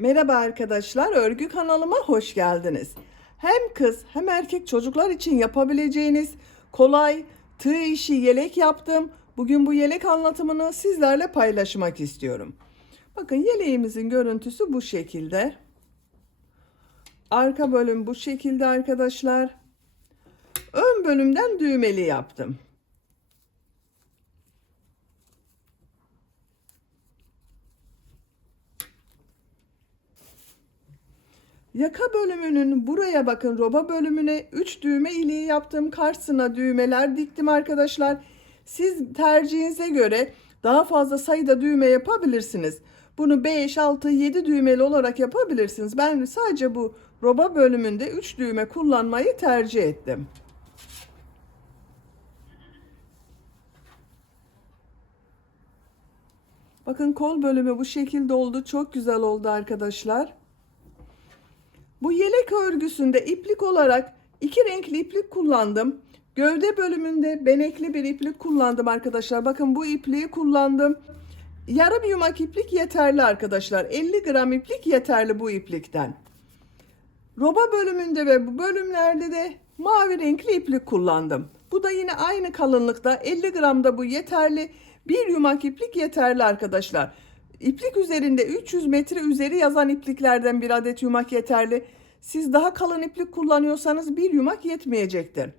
Merhaba arkadaşlar, örgü kanalıma hoş geldiniz. Hem kız hem erkek çocuklar için yapabileceğiniz kolay tığ işi yelek yaptım. Bugün bu yelek anlatımını sizlerle paylaşmak istiyorum. Bakın yeleğimizin görüntüsü bu şekilde. Arka bölüm bu şekilde arkadaşlar. Ön bölümden düğmeli yaptım. Yaka bölümünün buraya bakın, roba bölümüne 3 düğme iliği yaptım. Karşısına düğmeler diktim arkadaşlar. Siz tercihinize göre daha fazla sayıda düğme yapabilirsiniz. Bunu 5, 6, 7 düğmeli olarak yapabilirsiniz. Ben sadece bu roba bölümünde 3 düğme kullanmayı tercih ettim. Bakın kol bölümü bu şekilde oldu. Çok güzel oldu arkadaşlar. Bu yelek örgüsünde iplik olarak iki renkli iplik kullandım. Gövde bölümünde benekli bir iplik kullandım arkadaşlar. Bakın bu ipliği kullandım. Yarım yumak iplik yeterli arkadaşlar. 50 gram iplik yeterli bu iplikten. Roba bölümünde ve bu bölümlerde de mavi renkli iplik kullandım. Bu da yine aynı kalınlıkta, 50 gramda bu yeterli. Bir yumak iplik yeterli arkadaşlar. İplik üzerinde 300 metre üzeri yazan ipliklerden bir adet yumak yeterli. Siz daha kalın iplik kullanıyorsanız bir yumak yetmeyecektir.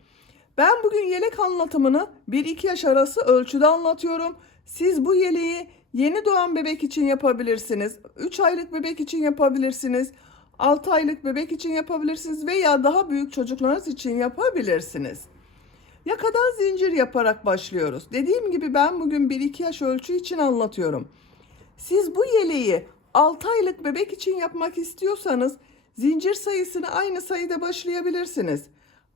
Ben bugün yelek anlatımını 1-2 yaş arası ölçüde anlatıyorum. Siz bu yeleği yeni doğan bebek için yapabilirsiniz. 3 aylık bebek için yapabilirsiniz. 6 aylık bebek için yapabilirsiniz veya daha büyük çocuklarınız için yapabilirsiniz. Yakadan zincir yaparak başlıyoruz. Dediğim gibi ben bugün 1-2 yaş ölçü için anlatıyorum. Siz bu yeleği 6 aylık bebek için yapmak istiyorsanız zincir sayısını aynı sayıda başlayabilirsiniz.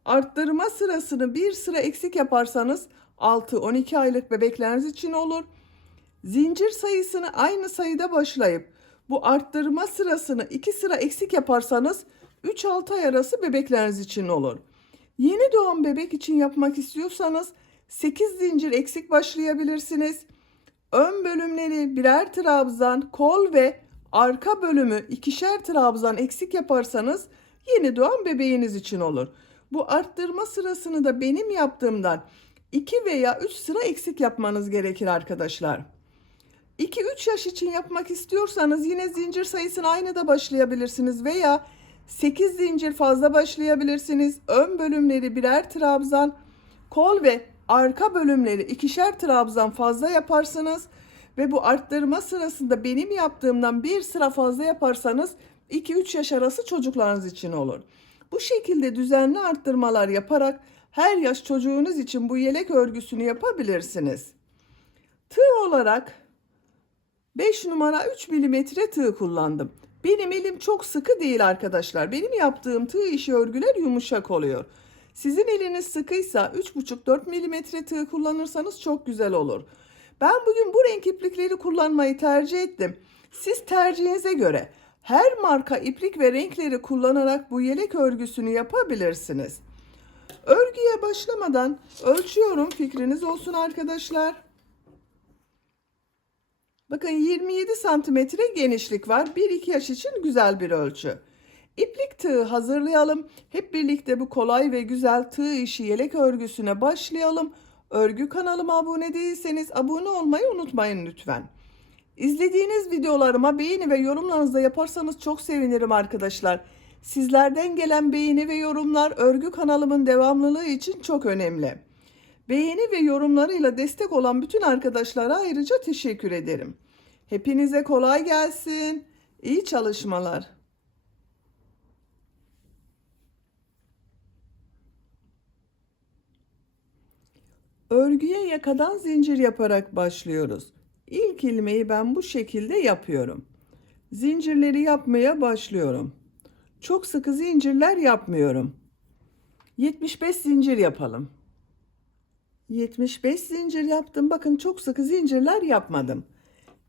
Arttırma sırasını bir sıra eksik yaparsanız 6-12 aylık bebekleriniz için olur. Zincir sayısını aynı sayıda başlayıp bu arttırma sırasını 2 sıra eksik yaparsanız 3-6 ay arası bebekleriniz için olur. Yeni doğan bebek için yapmak istiyorsanız 8 zincir eksik başlayabilirsiniz. Ön bölümleri birer trabzan, kol ve arka bölümü ikişer trabzan eksik yaparsanız yeni doğan bebeğiniz için olur. Bu arttırma sırasını da benim yaptığımdan 2 veya 3 sıra eksik yapmanız gerekir arkadaşlar. 2-3 yaş için yapmak istiyorsanız yine zincir sayısını aynı da başlayabilirsiniz veya 8 zincir fazla başlayabilirsiniz. Ön bölümleri birer trabzan, kol ve arka bölümleri ikişer trabzan fazla yaparsınız ve bu arttırma sırasında benim yaptığımdan bir sıra fazla yaparsanız 2-3 yaş arası çocuklarınız için olur. Bu şekilde düzenli arttırmalar yaparak her yaş çocuğunuz için bu yelek örgüsünü yapabilirsiniz. Tığ olarak 5 numara 3 milimetre tığ kullandım. Benim elim çok sıkı değil arkadaşlar. Benim yaptığım tığ işi örgüler yumuşak oluyor. Sizin eliniz sıkıysa 3,5-4 milimetre tığ kullanırsanız çok güzel olur. Ben bugün bu renk iplikleri kullanmayı tercih ettim. Siz tercihinize göre her marka iplik ve renkleri kullanarak bu yelek örgüsünü yapabilirsiniz. Örgüye başlamadan ölçüyorum, fikriniz olsun arkadaşlar. Bakın 27 santimetre genişlik var. 1-2 yaş için güzel bir ölçü. İplik tığı hazırlayalım. Hep birlikte bu kolay ve güzel tığ işi yelek örgüsüne başlayalım. Örgü kanalıma abone değilseniz abone olmayı unutmayın lütfen. İzlediğiniz videolarıma beğeni ve yorumlarınızı yaparsanız çok sevinirim arkadaşlar. Sizlerden gelen beğeni ve yorumlar örgü kanalımın devamlılığı için çok önemli. Beğeni ve yorumlarıyla destek olan bütün arkadaşlara ayrıca teşekkür ederim. Hepinize kolay gelsin. İyi çalışmalar. Örgüye yakadan zincir yaparak başlıyoruz. İlk ilmeği ben bu şekilde yapıyorum. Zincirleri yapmaya başlıyorum. Çok sıkı zincirler yapmıyorum. 75 zincir yapalım. 75 zincir yaptım. Bakın çok sıkı zincirler yapmadım.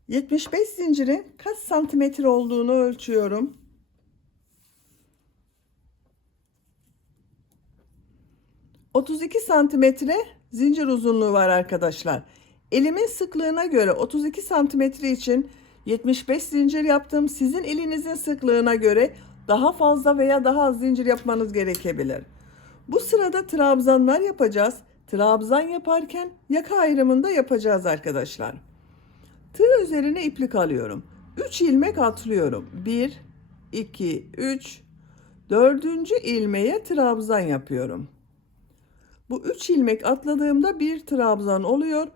75 zincirin kaç santimetre olduğunu ölçüyorum. 32 santimetre zincir uzunluğu var arkadaşlar. Elimin sıklığına göre 32 santimetre için 75 zincir yaptım. Sizin elinizin sıklığına göre daha fazla veya daha az zincir yapmanız gerekebilir. Bu sırada trabzanlar yapacağız. Trabzan yaparken yaka ayrımında yapacağız arkadaşlar. Tığ üzerine iplik alıyorum. 3 ilmek atlıyorum. 1, 2, 3. Dördüncü ilmeğe trabzan yapıyorum. Bu 3 ilmek atladığımda bir trabzan oluyor.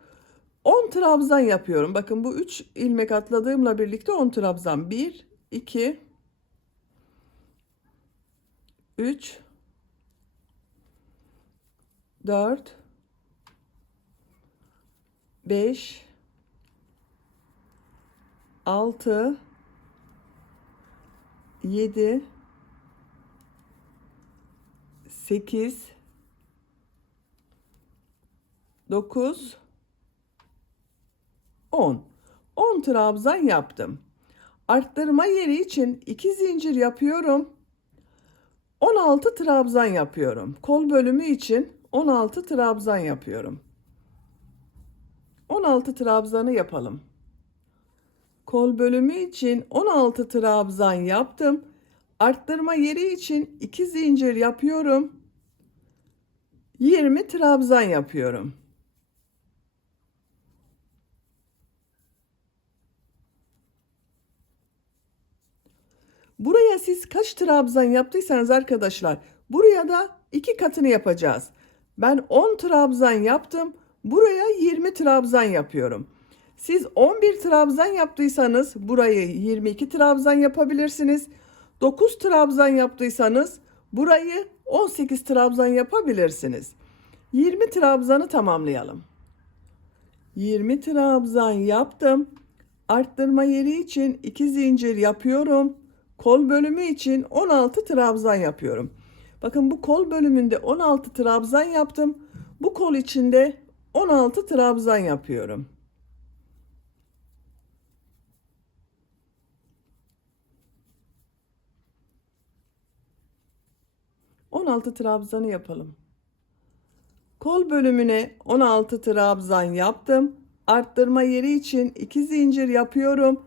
10 trabzan yapıyorum. Bakın bu 3 ilmek atladığımla birlikte 10 trabzan. 1, 2, 3, 4, 5, 6, 7, 8, 9, 10. 10 trabzan yaptım. Arttırma yeri için 2 zincir yapıyorum. 16 trabzan yapıyorum. Kol bölümü için 16 trabzan yapıyorum. 16 trabzanı yapalım. Kol bölümü için 16 trabzan yaptım. Arttırma yeri için 2 zincir yapıyorum. 20 trabzan yapıyorum. Buraya siz kaç trabzan yaptıysanız arkadaşlar, buraya da 2 katını yapacağız. Ben 10 trabzan yaptım. Buraya 20 trabzan yapıyorum. Siz 11 trabzan yaptıysanız burayı 22 trabzan yapabilirsiniz. 9 trabzan yaptıysanız burayı 18 trabzan yapabilirsiniz. 20 trabzanı tamamlayalım. 20 trabzan yaptım. Arttırma yeri için 2 zincir yapıyorum. Kol bölümü için 16 trabzan yapıyorum. Bakın bu kol bölümünde 16 trabzan yaptım. Bu kol içinde 16 trabzan yapıyorum. ...16 trabzanı yapalım. Kol bölümüne 16 trabzan yaptım. Arttırma yeri için 2 zincir yapıyorum.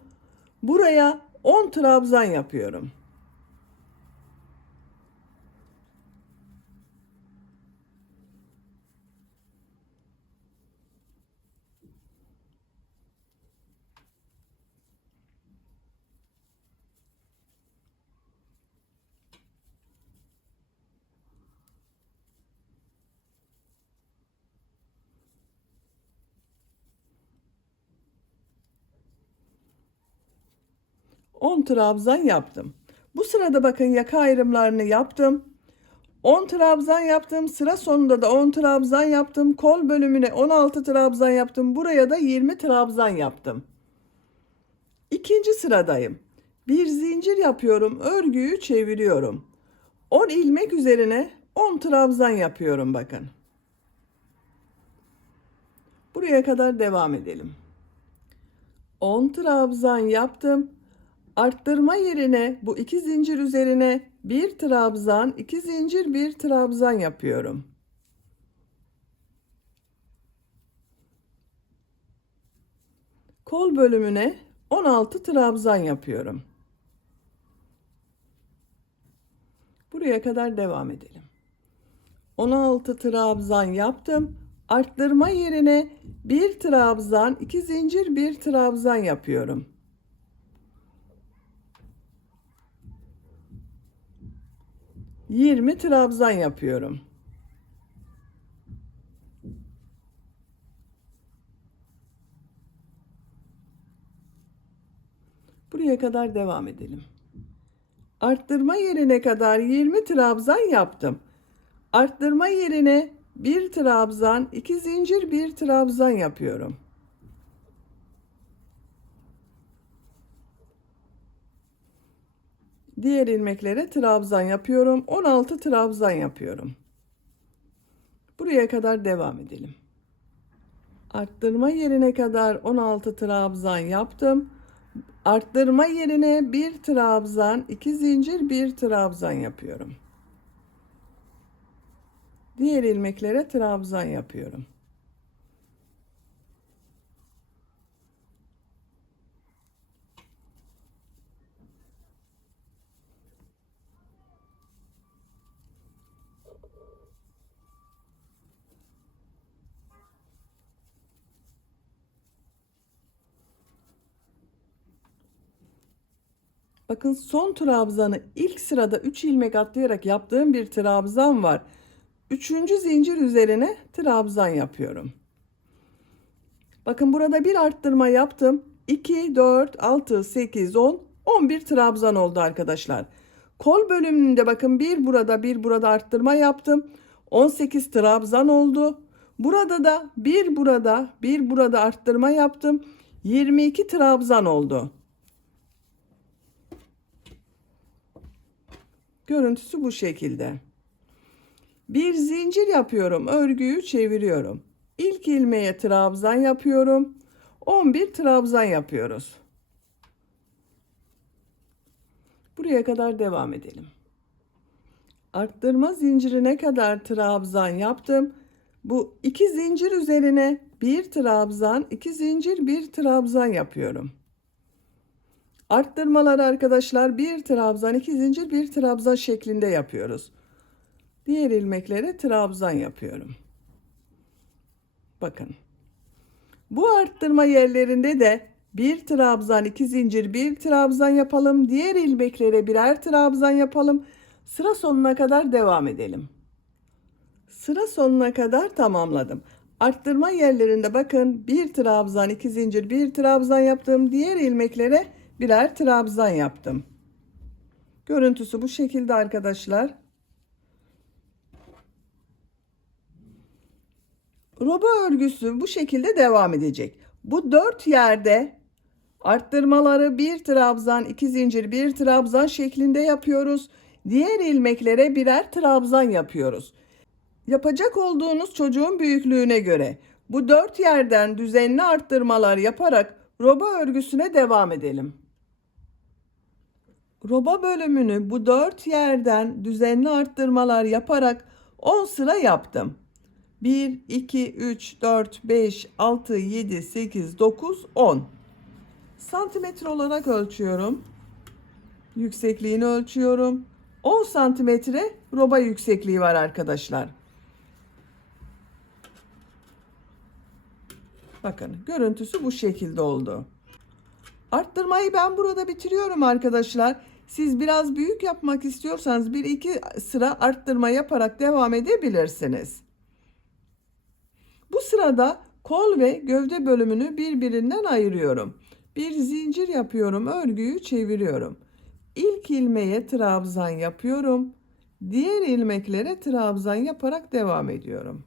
Buraya 10 trabzan yapıyorum. On trabzan yaptım. Bu sırada bakın yaka ayrımlarını yaptım. 10 trabzan yaptım. Sıra sonunda da 10 trabzan yaptım. Kol bölümüne 16 trabzan yaptım. Buraya da 20 trabzan yaptım. İkinci sıradayım. Bir zincir yapıyorum. Örgüyü çeviriyorum. 10 ilmek üzerine 10 trabzan yapıyorum bakın. Buraya kadar devam edelim. 10 trabzan yaptım. Arttırma yerine bu 2 zincir üzerine bir trabzan, 2 zincir, bir trabzan yapıyorum. Kol bölümüne 16 trabzan yapıyorum. Buraya kadar devam edelim. 16 trabzan yaptım. Arttırma yerine bir trabzan, 2 zincir, bir trabzan yapıyorum. Yirmi trabzan yapıyorum. Buraya kadar devam edelim. Arttırma yerine kadar 20 trabzan yaptım. Arttırma yerine bir trabzan, 2 zincir, bir trabzan yapıyorum. Diğer ilmeklere trabzan yapıyorum. 16 trabzan yapıyorum. Buraya kadar devam edelim. Arttırma yerine kadar 16 trabzan yaptım. Arttırma yerine bir trabzan, 2 zincir, bir trabzan yapıyorum. Diğer ilmeklere trabzan yapıyorum. Bakın son trabzanı ilk sırada 3 ilmek atlayarak yaptığım bir trabzan var. 3. zincir üzerine trabzan yapıyorum. Bakın burada bir arttırma yaptım. 2, 4, 6, 8, 10, 11 trabzan oldu arkadaşlar. Kol bölümünde bakın bir burada bir burada arttırma yaptım. 18 trabzan oldu. Burada da bir burada bir burada arttırma yaptım. 22 trabzan oldu. Görüntüsü bu şekilde. Bir zincir yapıyorum. Örgüyü çeviriyorum. İlk ilmeğe trabzan yapıyorum. 11 trabzan yapıyoruz. Buraya kadar devam edelim. Arttırma zincirine kadar trabzan yaptım. Bu iki zincir üzerine bir trabzan, iki zincir, bir trabzan yapıyorum. Arttırmalar arkadaşlar bir trabzan, iki zincir, bir trabzan şeklinde yapıyoruz. Diğer ilmeklere trabzan yapıyorum. Bakın. Bu arttırma yerlerinde de bir trabzan, iki zincir, bir trabzan yapalım. Diğer ilmeklere birer trabzan yapalım. Sıra sonuna kadar devam edelim. Sıra sonuna kadar tamamladım. Arttırma yerlerinde bakın bir trabzan, iki zincir, bir trabzan yaptım. Diğer ilmeklere birer trabzan yaptım. Görüntüsü bu şekilde arkadaşlar. Roba örgüsü bu şekilde devam edecek. Bu 4 yerde arttırmaları bir trabzan, iki zincir, bir trabzan şeklinde yapıyoruz. Diğer ilmeklere birer trabzan yapıyoruz. Yapacak olduğunuz çocuğun büyüklüğüne göre bu 4 yerden düzenli arttırmalar yaparak roba örgüsüne devam edelim. Roba bölümünü bu 4 yerden düzenli arttırmalar yaparak 10 sıra yaptım. 1, 2, 3, 4, 5, 6, 7, 8, 9, 10. Santimetre olarak ölçüyorum. Yüksekliğini ölçüyorum. 10 santimetre roba yüksekliği var arkadaşlar. Bakın görüntüsü bu şekilde oldu. Arttırmayı ben burada bitiriyorum arkadaşlar. Siz biraz büyük yapmak istiyorsanız 1-2 sıra arttırma yaparak devam edebilirsiniz. Bu sırada kol ve gövde bölümünü birbirinden ayırıyorum. Bir zincir yapıyorum, örgüyü çeviriyorum. İlk ilmeğe trabzan yapıyorum. Diğer ilmeklere trabzan yaparak devam ediyorum.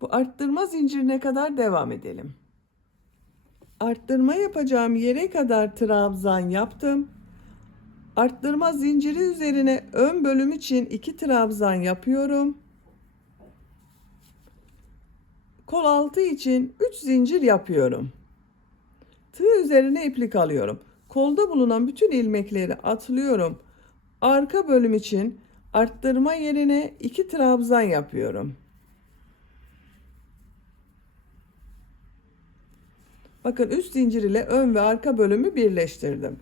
Bu arttırma zincirine kadar devam edelim. Arttırma yapacağım yere kadar trabzan yaptım. Arttırma zinciri üzerine ön bölüm için 2 trabzan yapıyorum. Kol altı için 3 zincir yapıyorum. Tığ üzerine iplik alıyorum. Kolda bulunan bütün ilmekleri atlıyorum. Arka bölüm için arttırma yerine 2 trabzan yapıyorum. Bakın üst zincir ile ön ve arka bölümü birleştirdim.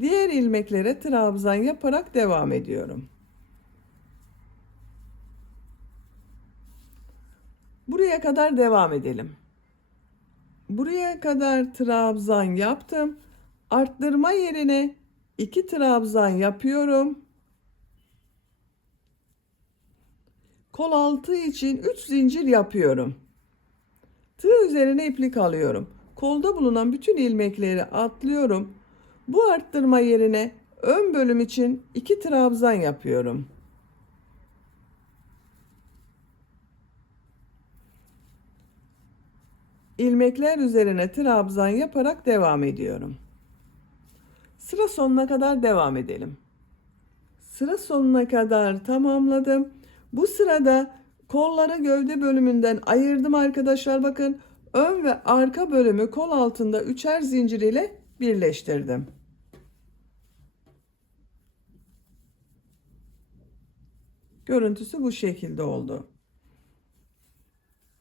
Diğer ilmeklere trabzan yaparak devam ediyorum. Buraya kadar devam edelim. Buraya kadar trabzan yaptım. Arttırma yerine 2 trabzan yapıyorum. Kol altı için 3 zincir yapıyorum. Tığ üzerine iplik alıyorum. Kolda bulunan bütün ilmekleri atlıyorum. Bu arttırma yerine ön bölüm için 2 trabzan yapıyorum. İlmekler üzerine trabzan yaparak devam ediyorum. Sıra sonuna kadar devam edelim. Sıra sonuna kadar tamamladım. Bu sırada kolları gövde bölümünden ayırdım arkadaşlar. Bakın ön ve arka bölümü kol altında üçer zincir ile birleştirdim. Görüntüsü bu şekilde oldu.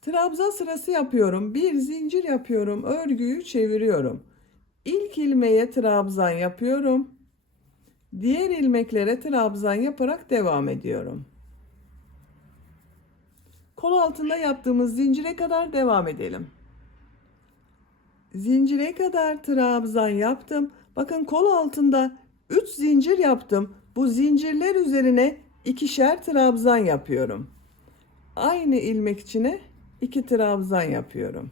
Trabzan sırası yapıyorum. Bir zincir yapıyorum. Örgüyü çeviriyorum. İlk ilmeğe trabzan yapıyorum. Diğer ilmeklere trabzan yaparak devam ediyorum. Kol altında yaptığımız zincire kadar devam edelim. zincire kadar trabzan yaptım. Bakın kol altında 3 zincir yaptım. Bu zincirler üzerine ikişer trabzan yapıyorum. Aynı ilmek içine 2 trabzan yapıyorum.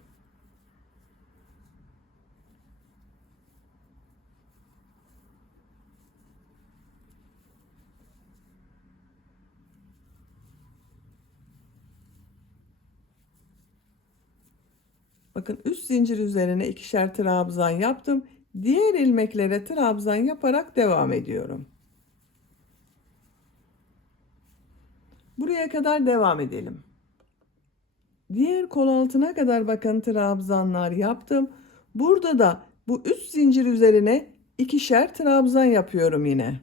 Bakın üst zincir üzerine ikişer trabzan yaptım. Diğer ilmeklere trabzan yaparak devam ediyorum. Buraya kadar devam edelim. Diğer kol altına kadar bakın trabzanlar yaptım. Burada da bu üst zincir üzerine ikişer trabzan yapıyorum yine.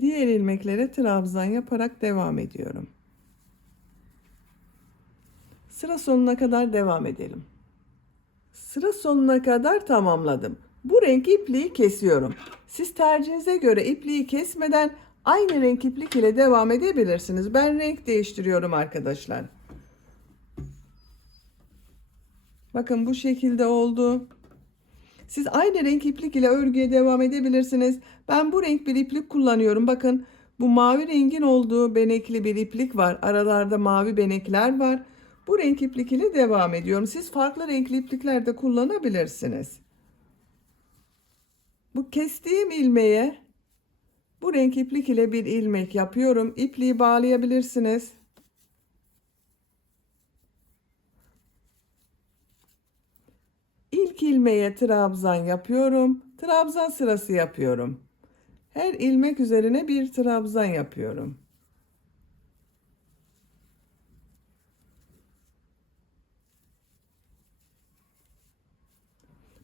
Diğer ilmeklere trabzan yaparak devam ediyorum. Sıra sonuna kadar devam edelim. Sıra sonuna kadar tamamladım. Bu renk ipliği kesiyorum. Siz tercihinize göre ipliği kesmeden aynı renk iplik ile devam edebilirsiniz. Ben renk değiştiriyorum arkadaşlar. Bakın bu şekilde oldu. Siz aynı renk iplik ile örgüye devam edebilirsiniz. Ben bu renk bir iplik kullanıyorum. Bakın bu mavi rengin olduğu benekli bir iplik var. Aralarda mavi benekler var. Bu renk iplik ile devam ediyorum. Siz farklı renkli iplikler de kullanabilirsiniz. Bu kestiğim ilmeğe bu renk iplik ile bir ilmek yapıyorum. İpliği bağlayabilirsiniz. İlk ilmeğe trabzan yapıyorum. Trabzan sırası yapıyorum. Her ilmek üzerine bir trabzan yapıyorum.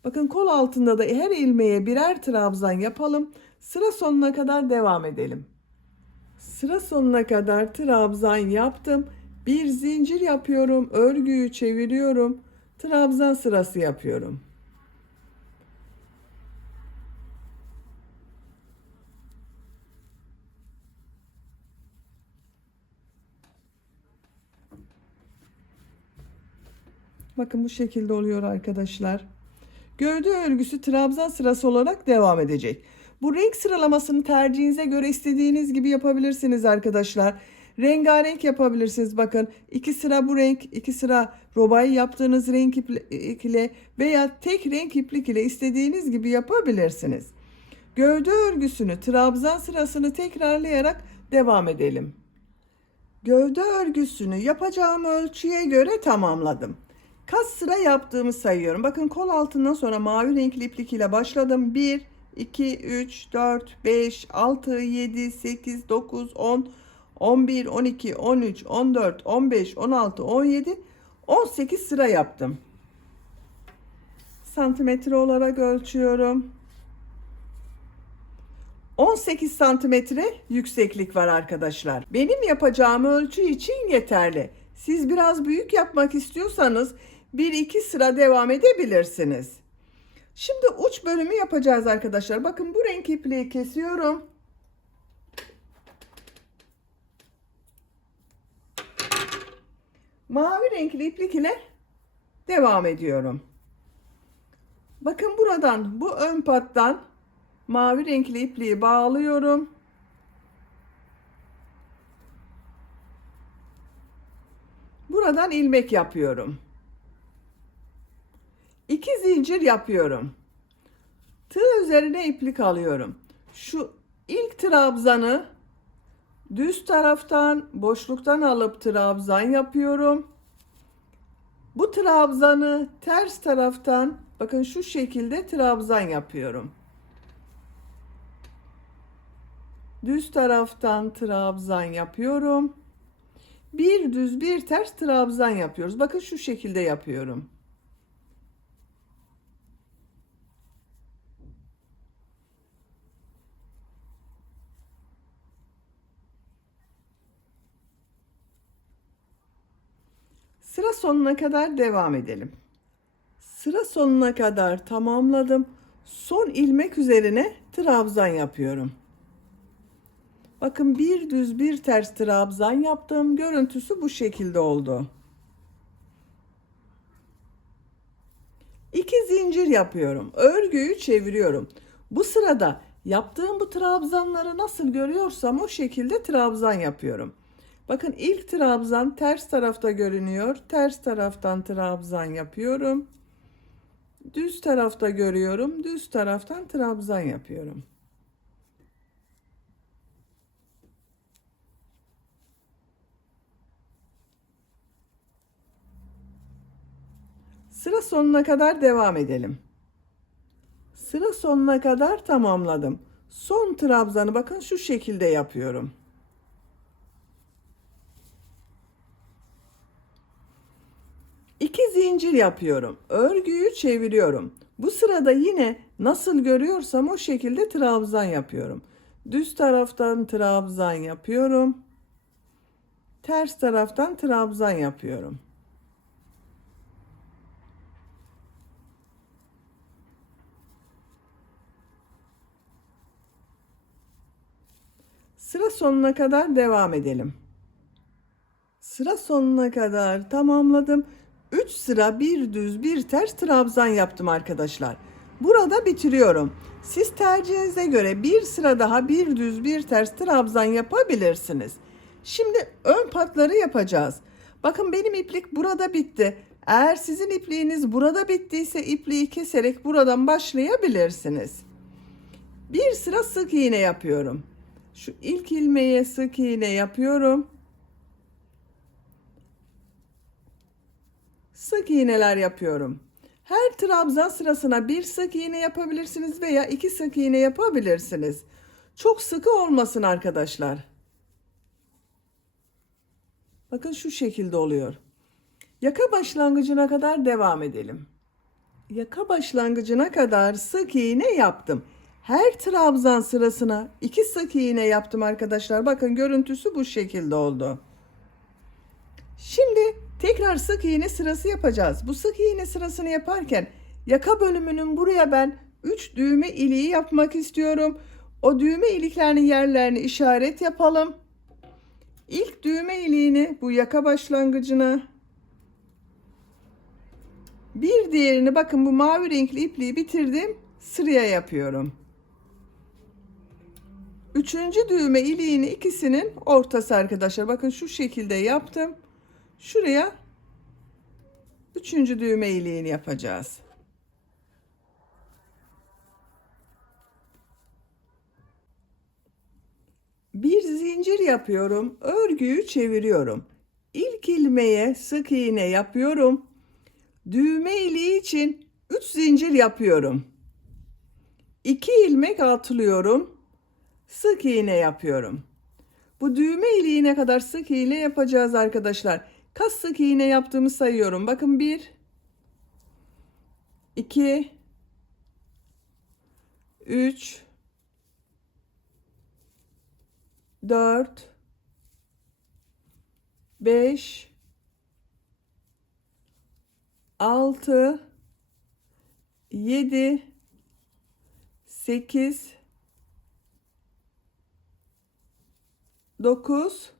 Bakın kol altında da her ilmeğe birer trabzan yapalım. Sıra sonuna kadar devam edelim. Sıra sonuna kadar trabzan yaptım. Bir zincir yapıyorum. Örgüyü çeviriyorum. Trabzan sırası yapıyorum. Bakın bu şekilde oluyor arkadaşlar. Gövde örgüsü trabzan sırası olarak devam edecek. Bu renk sıralamasını tercihinize göre istediğiniz gibi yapabilirsiniz arkadaşlar. Rengarenk yapabilirsiniz. Bakın 2 sıra bu renk, 2 sıra robayı yaptığınız renk iplik ile veya tek renk iplik ile istediğiniz gibi yapabilirsiniz. Gövde örgüsünü trabzan sırasını tekrarlayarak devam edelim. Gövde örgüsünü yapacağım ölçüye göre tamamladım. Kaç sıra yaptığımı sayıyorum. Bakın kol altından sonra mavi renkli iplik ile başladım. 1, 2, 3, 4, 5, 6, 7, 8, 9, 10, 11, 12, 13, 14, 15, 16, 17, 18 sıra yaptım. Santimetre olarak ölçüyorum. 18 santimetre yükseklik var arkadaşlar. Benim yapacağım ölçü için yeterli. Siz biraz büyük yapmak istiyorsanız 1-2 sıra devam edebilirsiniz. Şimdi uç bölümü yapacağız arkadaşlar. Bakın bu renk ipliği kesiyorum. Mavi renkli iplik ile devam ediyorum. Bakın buradan bu ön pattan mavi renkli ipliği bağlıyorum. Buradan ilmek yapıyorum. 2 zincir yapıyorum. Tığ üzerine iplik alıyorum. Şu ilk trabzanı düz taraftan boşluktan alıp trabzan yapıyorum. Bu trabzanı ters taraftan bakın şu şekilde trabzan yapıyorum. Düz taraftan trabzan yapıyorum. Bir düz bir ters trabzan yapıyoruz. Bakın şu şekilde yapıyorum. sonuna kadar devam edelim. Sıra sonuna kadar tamamladım. Son ilmek üzerine trabzan yapıyorum. Bakın bir düz bir ters trabzan yaptım. Görüntüsü bu şekilde oldu. 2 zincir yapıyorum. Örgüyü çeviriyorum. Bu sırada yaptığım bu trabzanları nasıl görüyorsam o şekilde trabzan yapıyorum. Bakın ilk trabzan ters tarafta görünüyor. Ters taraftan trabzan yapıyorum. Düz tarafta görüyorum. Düz taraftan trabzan yapıyorum. Sıra sonuna kadar devam edelim. Sıra sonuna kadar tamamladım. Son trabzanı bakın şu şekilde yapıyorum. İki zincir yapıyorum. Örgüyü çeviriyorum. Bu sırada yine nasıl görüyorsam o şekilde trabzan yapıyorum. Düz taraftan trabzan yapıyorum. Ters taraftan trabzan yapıyorum. Sıra sonuna kadar devam edelim. Sıra sonuna kadar tamamladım. 3 sıra bir düz bir ters trabzan yaptım arkadaşlar. Burada bitiriyorum. Siz tercihinize göre bir sıra daha bir düz bir ters trabzan yapabilirsiniz. Şimdi ön patları yapacağız. Bakın benim iplik burada bitti. Eğer sizin ipliğiniz burada bittiyse ipliği keserek buradan başlayabilirsiniz. Bir sıra sık iğne yapıyorum. Şu ilk ilmeğe sık iğne yapıyorum. Sık iğneler yapıyorum. Her trabzan sırasına bir sık iğne yapabilirsiniz veya 2 sık iğne yapabilirsiniz. Çok sıkı olmasın arkadaşlar. Bakın şu şekilde oluyor. Yaka başlangıcına kadar devam edelim. Yaka başlangıcına kadar sık iğne yaptım. Her trabzan sırasına 2 sık iğne yaptım arkadaşlar. Bakın görüntüsü bu şekilde oldu. Şimdi tekrar sık iğne sırası yapacağız. Bu sık iğne sırasını yaparken yaka bölümünün buraya ben 3 düğme iliği yapmak istiyorum. O düğme iliklerinin yerlerini işaret yapalım. İlk düğme iliğini bu yaka başlangıcına, bir diğerini bakın bu mavi renkli ipliği bitirdim, sıraya yapıyorum. Üçüncü düğme iliğini ikisinin ortası arkadaşlar. Bakın şu şekilde yaptım. Şuraya üçüncü düğme iliğini yapacağız. Bir zincir yapıyorum. Örgüyü çeviriyorum. İlk ilmeğe sık iğne yapıyorum. Düğme iliği için 3 zincir yapıyorum. 2 ilmek atlıyorum. Sık iğne yapıyorum. Bu düğme iliğine kadar sık iğne yapacağız arkadaşlar. Kaç sık iğne yaptığımı sayıyorum. Bakın 1 2 3 4 5 6 7 8 9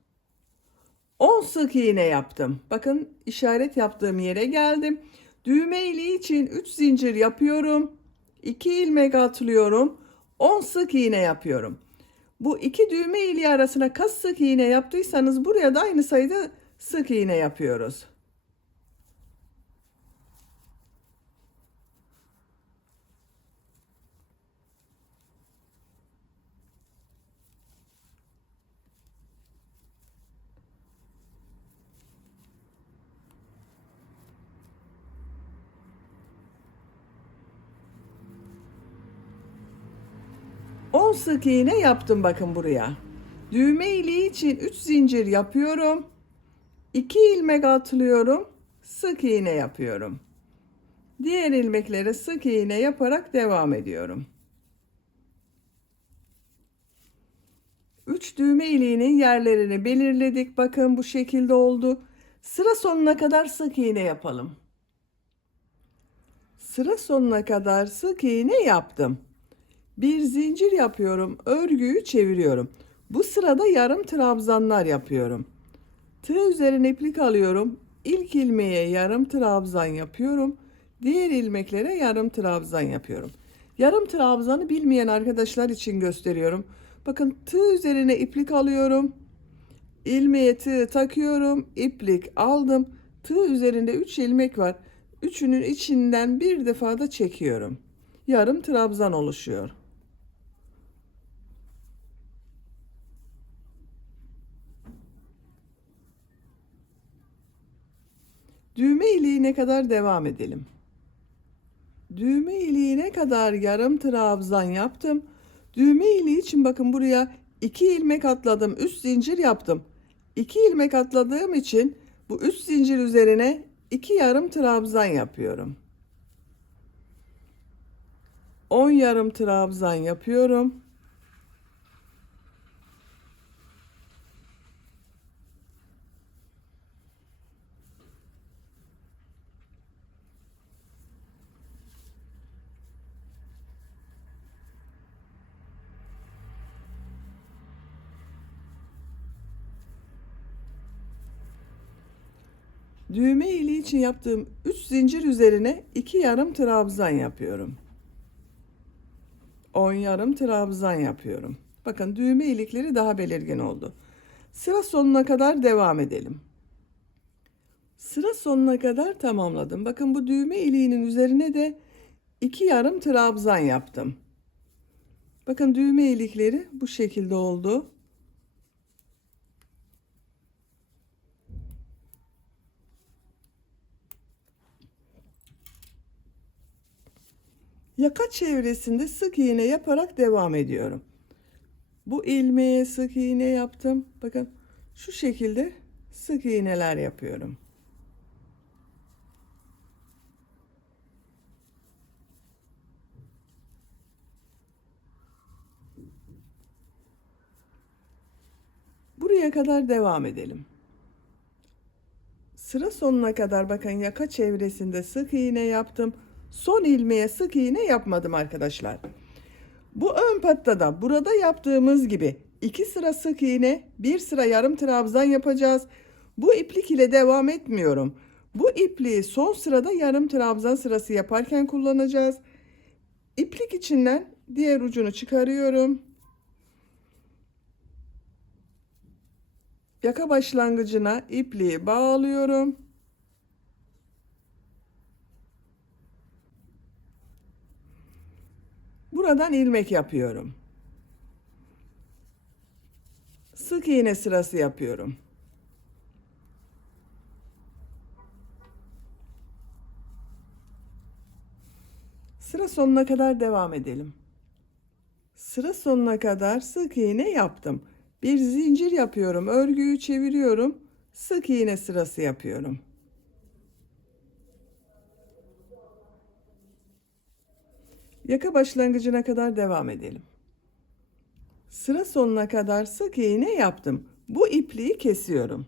10 sık iğne yaptım. Bakın işaret yaptığım yere geldim. Düğme iliği için 3 zincir yapıyorum. 2 ilmek atlıyorum. 10 sık iğne yapıyorum. Bu iki düğme iliği arasına kaç sık iğne yaptıysanız buraya da aynı sayıda sık iğne yapıyoruz. On sık iğne yaptım bakın buraya. Düğme iliği için 3 zincir yapıyorum. 2 ilmek atlıyorum. Sık iğne yapıyorum. Diğer ilmeklere sık iğne yaparak devam ediyorum. 3 düğme iliğinin yerlerini belirledik. Bakın bu şekilde oldu. Sıra sonuna kadar sık iğne yapalım. Sıra sonuna kadar sık iğne yaptım. Bir zincir yapıyorum, örgüyü çeviriyorum. Bu sırada yarım trabzanlar yapıyorum. Tığ üzerine iplik alıyorum. İlk ilmeğe yarım trabzan yapıyorum. Diğer ilmeklere yarım trabzan yapıyorum. Yarım trabzanı bilmeyen arkadaşlar için gösteriyorum. Bakın tığ üzerine iplik alıyorum. İlmeğe tığ takıyorum. İplik aldım. Tığ üzerinde 3 ilmek var. Üçünün içinden bir defa da çekiyorum. Yarım trabzan oluşuyor. Düğme iliğine kadar devam edelim. Düğme iliğine kadar yarım trabzan yaptım. Düğme iliği için bakın buraya 2 ilmek atladım. Üst zincir yaptım. 2 ilmek atladığım için bu üst zincir üzerine 2 yarım trabzan yapıyorum. 10 yarım trabzan yapıyorum. Düğme iliği için yaptığım 3 zincir üzerine 2 yarım trabzan yapıyorum. 10 yarım trabzan yapıyorum. Bakın düğme ilikleri daha belirgin oldu. Sıra sonuna kadar devam edelim. Sıra sonuna kadar tamamladım. Bakın bu düğme iliğinin üzerine de 2 yarım trabzan yaptım. Bakın düğme ilikleri bu şekilde oldu. Yaka çevresinde sık iğne yaparak devam ediyorum. Bu ilmeğe sık iğne yaptım. Bakın şu şekilde sık iğneler yapıyorum. Buraya kadar devam edelim. Sıra sonuna kadar bakın yaka çevresinde sık iğne yaptım. Son ilmeğe sık iğne yapmadım arkadaşlar. Bu ön pattada burada yaptığımız gibi 2 sıra sık iğne, 1 sıra yarım trabzan yapacağız. Bu iplik ile devam etmiyorum. Bu ipliği son sırada yarım trabzan sırası yaparken kullanacağız. İplik içinden diğer ucunu çıkarıyorum. Yaka başlangıcına ipliği bağlıyorum. Buradan ilmek yapıyorum. Sık iğne sırası yapıyorum. Sıra sonuna kadar devam edelim. Sıra sonuna kadar sık iğne yaptım. Bir zincir yapıyorum, örgüyü çeviriyorum, sık iğne sırası yapıyorum. Yaka başlangıcına kadar devam edelim. Sıra sonuna kadar sık iğne yaptım. Bu ipliği kesiyorum.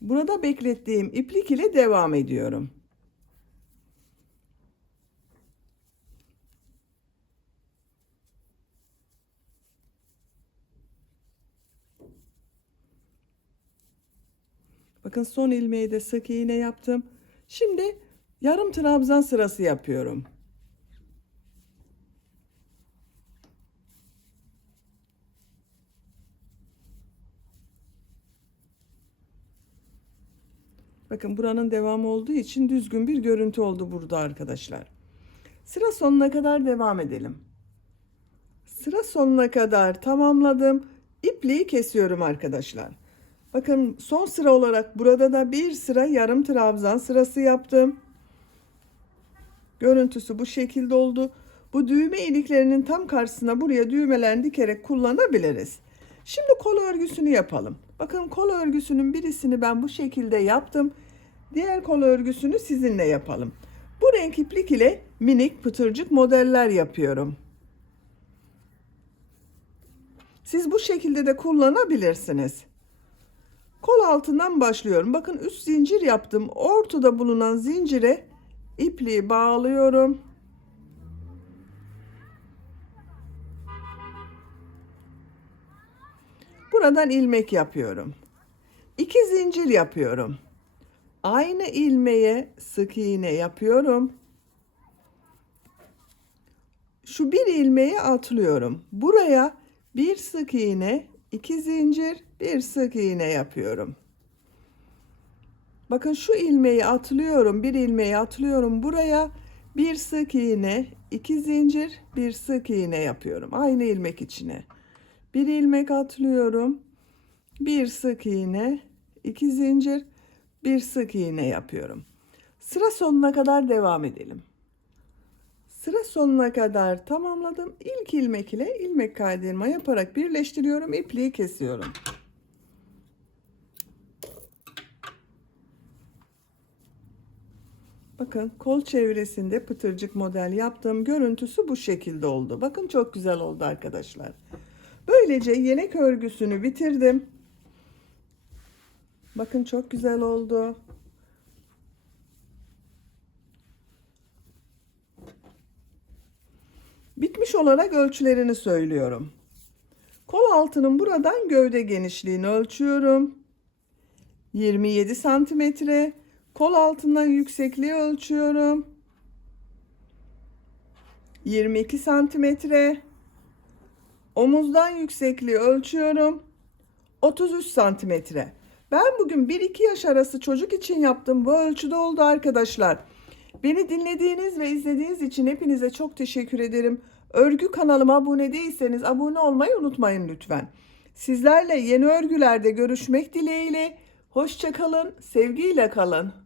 Burada beklettiğim iplik ile devam ediyorum. Bakın son ilmeği de sık iğne yaptım. Şimdi yarım trabzan sırası yapıyorum. Bakın buranın devamı olduğu için düzgün bir görüntü oldu burada arkadaşlar. Sıra sonuna kadar devam edelim. Sıra sonuna kadar tamamladım. İpliği kesiyorum arkadaşlar. Bakın son sıra olarak burada da bir sıra yarım trabzan sırası yaptım. Görüntüsü bu şekilde oldu. Bu düğme iliklerinin tam karşısına buraya düğmelerini dikerek kullanabiliriz. Şimdi kol örgüsünü yapalım. Bakın kol örgüsünün birisini ben bu şekilde yaptım. Diğer kol örgüsünü sizinle yapalım. Bu renk iplik ile minik pıtırcık modeller yapıyorum. Siz bu şekilde de kullanabilirsiniz. Kol altından başlıyorum. Bakın 3 zincir yaptım. Ortada bulunan zincire ipliği bağlıyorum. Buradan ilmek yapıyorum. 2 zincir yapıyorum. Aynı ilmeğe sık iğne yapıyorum. Şu bir ilmeği atlıyorum. Buraya bir sık iğne, 2 zincir, bir sık iğne yapıyorum. Bakın şu ilmeği atlıyorum, bir ilmeği atlıyorum. Buraya bir sık iğne, 2 zincir, bir sık iğne yapıyorum. Aynı ilmek içine. Bir ilmek atlıyorum. Bir sık iğne, 2 zincir, bir sık iğne yapıyorum. Sıra sonuna kadar devam edelim. Sıra sonuna kadar tamamladım. İlk ilmek ile ilmek kaydırma yaparak birleştiriyorum. İpliği kesiyorum. Bakın kol çevresinde pıtırcık model yaptığım görüntüsü bu şekilde oldu. Bakın çok güzel oldu arkadaşlar. Böylece yelek örgüsünü bitirdim. Bakın çok güzel oldu. Bitmiş olarak ölçülerini söylüyorum. Kol altının buradan gövde genişliğini ölçüyorum. 27 santimetre. Kol altından yüksekliği ölçüyorum. 22 santimetre. Omuzdan yüksekliği ölçüyorum. 33 santimetre. Ben bugün 1-2 yaş arası çocuk için yaptım. Bu ölçüde oldu arkadaşlar. Beni dinlediğiniz ve izlediğiniz için hepinize çok teşekkür ederim. Örgü kanalıma abone değilseniz abone olmayı unutmayın lütfen. Sizlerle yeni örgülerde görüşmek dileğiyle. Hoşça kalın, sevgiyle kalın.